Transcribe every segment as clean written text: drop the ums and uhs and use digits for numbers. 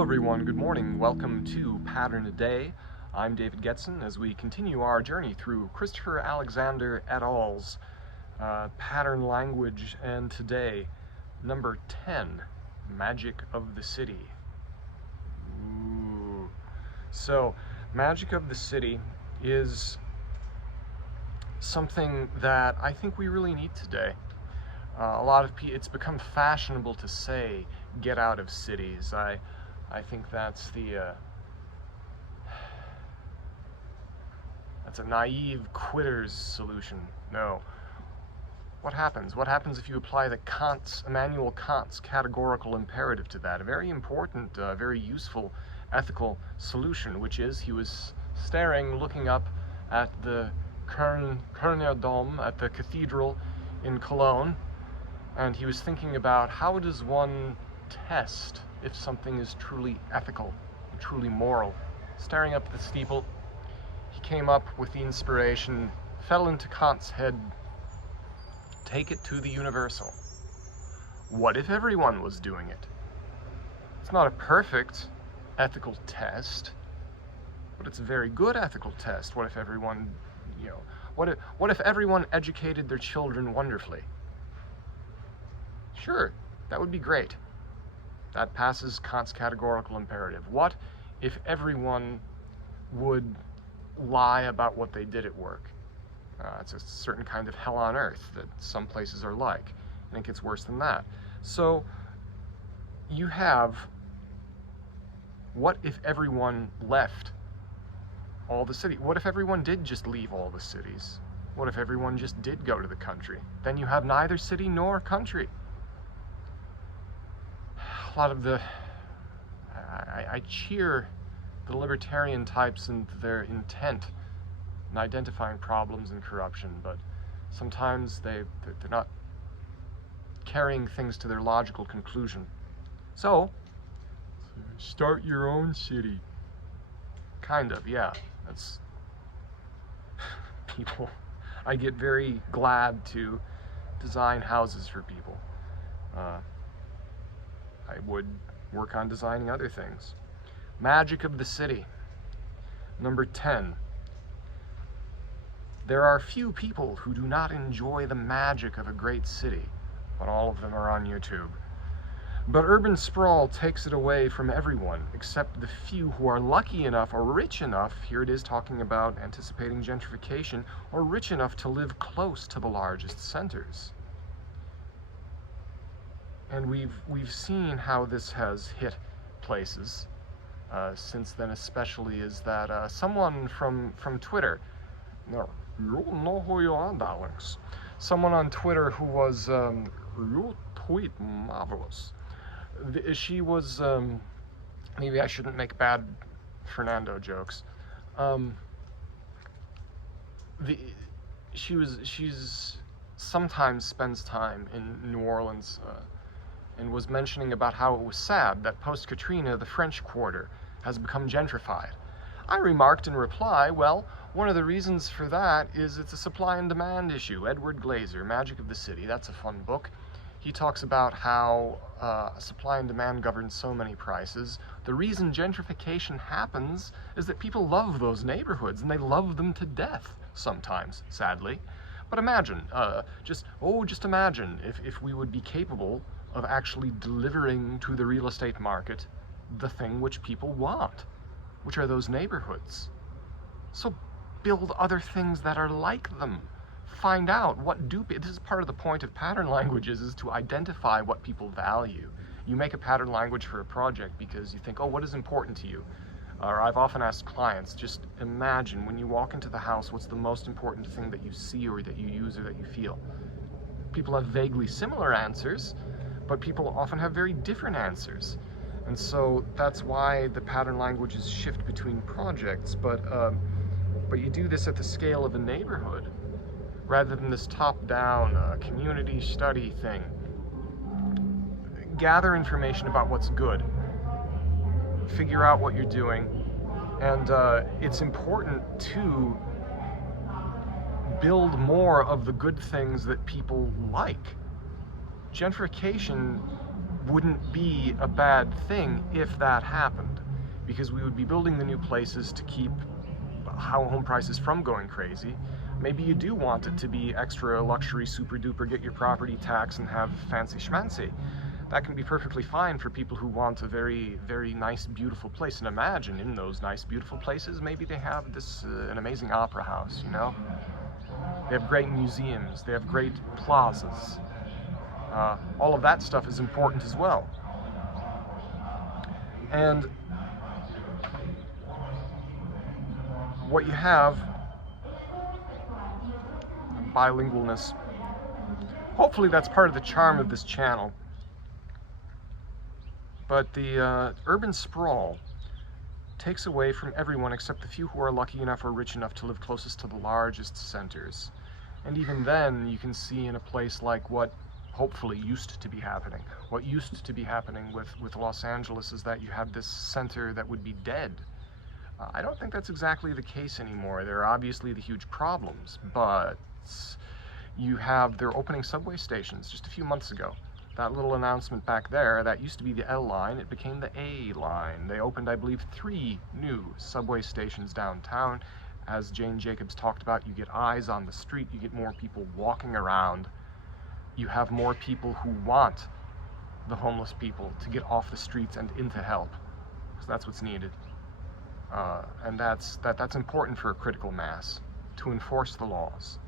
Hello everyone, good morning. Welcome to Pattern a Day. I'm David Getson as we continue our journey through Christopher Alexander et al.'s pattern language, and today, number 10, Magic of the City. Ooh. So, Magic of the City is something that I think we really need today. A lot of people, it's become fashionable to say, get out of cities. I think that's a naive quitter's solution. No. What happens? What happens if you apply Immanuel Kant's categorical imperative to that? A very important, very useful ethical solution, which is he was looking up at the Kölner Dom, at the cathedral in Cologne, and he was thinking about how does one test if something is truly ethical, truly moral. Staring up at the steeple, he came up with the inspiration, fell into Kant's head, take it to the universal. What if everyone was doing it? It's not a perfect ethical test, but it's a very good ethical test. What if everyone, what if everyone educated their children wonderfully? Sure, that would be great. That passes Kant's categorical imperative. What if everyone would lie about what they did at work? It's a certain kind of hell on earth that some places are like, and it gets worse than that. So you have, what if everyone left all the city? What if everyone did just leave all the cities? What if everyone just did go to the country? Then you have neither city nor country. A lot of I cheer the libertarian types and their intent in identifying problems and corruption, but sometimes they're not carrying things to their logical conclusion. So start your own city. Kind of, yeah. That's people. I get very glad to design houses for people. I would work on designing other things. Magic of the City. Number 10. There are few people who do not enjoy the magic of a great city, but all of them are on YouTube. But urban sprawl takes it away from everyone, except the few who are lucky enough or rich enough, here it is talking about anticipating gentrification, or rich enough to live close to the largest centers. And we've seen how this has hit places since then, especially, is that someone from Twitter, no, you know who you are, darlings. Someone on Twitter who was, you tweet marvelous. She was, maybe I shouldn't make bad Fernando jokes. She's sometimes spends time in New Orleans, and was mentioning about how it was sad that post-Katrina, the French Quarter has become gentrified. I remarked in reply, well, one of the reasons for that is it's a supply and demand issue. Edward Glaser, Magic of the City, that's a fun book. He talks about how supply and demand governs so many prices. The reason gentrification happens is that people love those neighborhoods, and they love them to death sometimes, sadly. But imagine, just imagine if we would be capable of actually delivering to the real estate market the thing which people want, which are those neighborhoods. So build other things that are like them. Find out this is part of the point of pattern languages, is to identify what people value. You make a pattern language for a project because you think, oh, what is important to you? Or I've often asked clients, just imagine when you walk into the house, what's the most important thing that you see or that you use or that you feel? People have vaguely similar answers, but people often have very different answers. And so that's why the pattern languages shift between projects, but you do this at the scale of a neighborhood, rather than this top-down community study thing. Gather information about what's good, figure out what you're doing, and it's important to build more of the good things that people like. Gentrification wouldn't be a bad thing if that happened, because we would be building the new places to keep home prices from going crazy. Maybe you do want it to be extra luxury, super duper, get your property tax and have fancy schmancy. That can be perfectly fine for people who want a very, very nice, beautiful place. And imagine in those nice, beautiful places, maybe they have this an amazing opera house, you know? They have great museums, they have great plazas. All of that stuff is important as well. And what you have, bilingualness, hopefully that's part of the charm of this channel. But the urban sprawl takes away from everyone except the few who are lucky enough or rich enough to live closest to the largest centers. And even then, you can see in a place like what hopefully used to be happening. What used to be happening with Los Angeles is that you had this center that would be dead. I don't think that's exactly the case anymore. There are obviously the huge problems, but they're opening subway stations just a few months ago. That little announcement back there, that used to be the L line, it became the A line. They opened, I believe, 3 new subway stations downtown. As Jane Jacobs talked about, you get eyes on the street, you get more people walking around. You have more people who want the homeless people to get off the streets and into help. So that's what's needed. And that's important for a critical mass, to enforce the laws,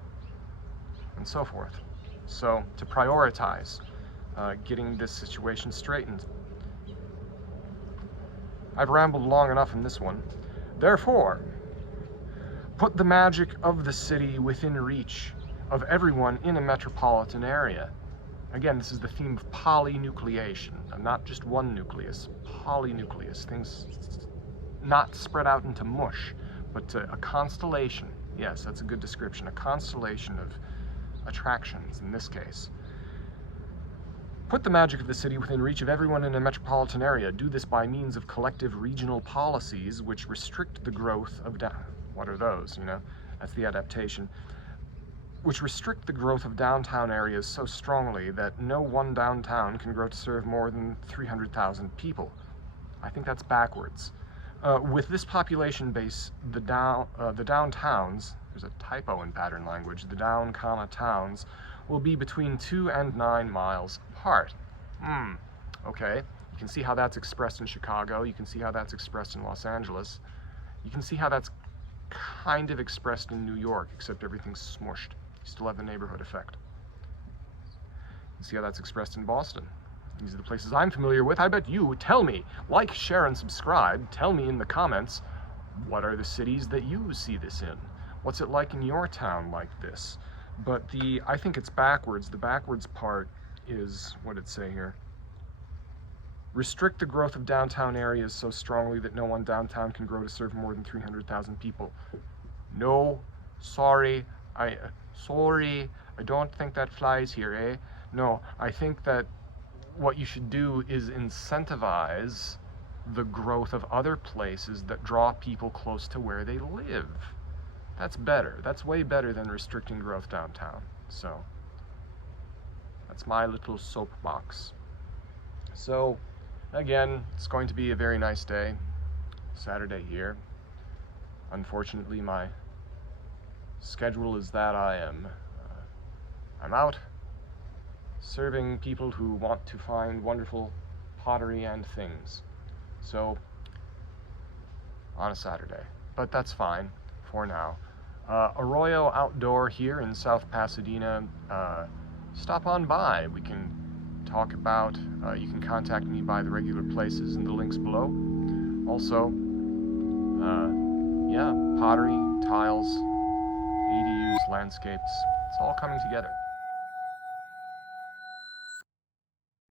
and so forth. So, to prioritize getting this situation straightened. I've rambled long enough in this one. Therefore, put the magic of the city within reach of everyone in a metropolitan area. Again, this is the theme of polynucleation, not just one nucleus, polynucleus, things not spread out into mush, but a constellation. Yes, that's a good description, a constellation of attractions in this case. Put the magic of the city within reach of everyone in a metropolitan area. Do this by means of collective regional policies which restrict the growth of what are those, you know? That's the adaptation. Which restrict the growth of downtown areas so strongly that no one downtown can grow to serve more than 300,000 people. I think that's backwards. With this population base, the downtowns, there's a typo in pattern language, the down, towns, will be between 2 and 9 miles apart. Okay. You can see how that's expressed in Chicago. You can see how that's expressed in Los Angeles. You can see how that's kind of expressed in New York, except everything's smushed. You still have the neighborhood effect. You can see how that's expressed in Boston. These are the places I'm familiar with. I bet you, tell me, like, share, and subscribe. Tell me in the comments, what are the cities that you see this in? What's it like in your town like this? But I think it's backwards. The backwards part is, what did it say here? Restrict the growth of downtown areas so strongly that no one downtown can grow to serve more than 300,000 people. No, sorry, I don't think that flies here, eh? No, I think that what you should do is incentivize the growth of other places that draw people close to where they live. That's better. That's way better than restricting growth downtown. So, that's my little soapbox. So, again, it's going to be a very nice day. Saturday here. Unfortunately, my schedule is that I'm out serving people who want to find wonderful pottery and things. So, on a Saturday. But that's fine for now. Arroyo Outdoor here in South Pasadena. Stop on by. We can talk about, you can contact me by the regular places and the links below. Also, yeah, pottery, tiles, ADUs, landscapes, it's all coming together.